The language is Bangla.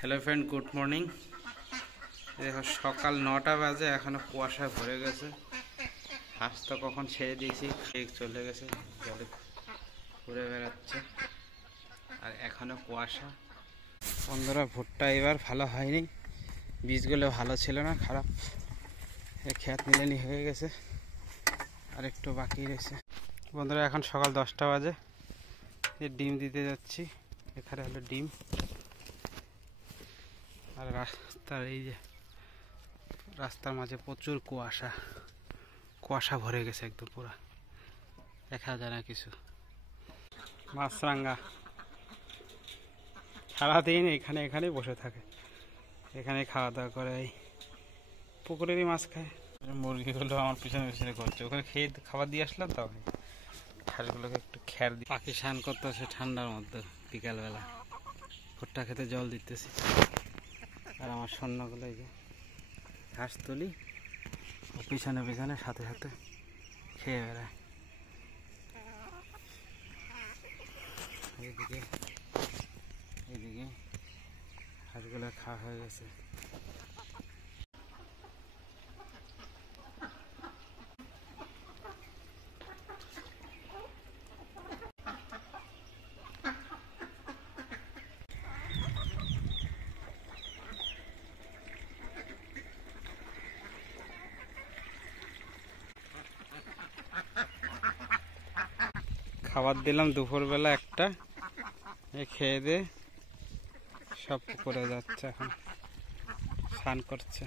Hello friend, good morning. দেখো সকাল 9টা বাজে, এখনো কুয়াশা ভরে গেছে। হাঁস তো কখন ছেড়ে দিয়েছি, চলে গেছে, জলে ঘুরে বেড়াচ্ছে, আর এখনো কুয়াশা। বন্ধুরা, ভুট্টা এবার ভালো হয়নি, বীজগুলো ভালো ছিল না, খারাপ। খেত মিলেনি হয়ে গেছে, আর একটু বাকি রয়েছে। বন্ধুরা, এখন সকাল 10টা বাজে, ডিম দিতে যাচ্ছি। এখানে হলো ডিম, আর রাস্তার এই যে রাস্তার মাঝে প্রচুর কুয়াশা ভরে গেছে, একদম পুরা দেখা যায় না কিছু। মাছরাঙা সারাদিন এখানেই বসে থাকে, এখানে খাওয়া দাওয়া করে, এই পুকুরেরই মাছ খায়। মুরগিগুলো আমার পিছনে পিছনে করছে, ওখানে খেয়ে খাবার দিয়ে আসলাম, তো হাঁসগুলোকে একটু খ্যার দিয়ে। পাখি স্নান করতেছে ঠান্ডার মধ্যে বিকালবেলা, ভুট্টা খেতে জল দিতেছি। আর আমার স্বর্ণগুলো এই যে ঘাস তুলি, ও পিছনে পিছনে সাথে সাথে খেয়ে বেড়ায়। এইদিকে হাঁসগুলো খাওয়া হয়ে গেছে। খাবার দিলাম দুপুরবেলা একটা, খেয়ে দিয়ে সব পুকুরে যাচ্ছে, এখন স্নান করছে।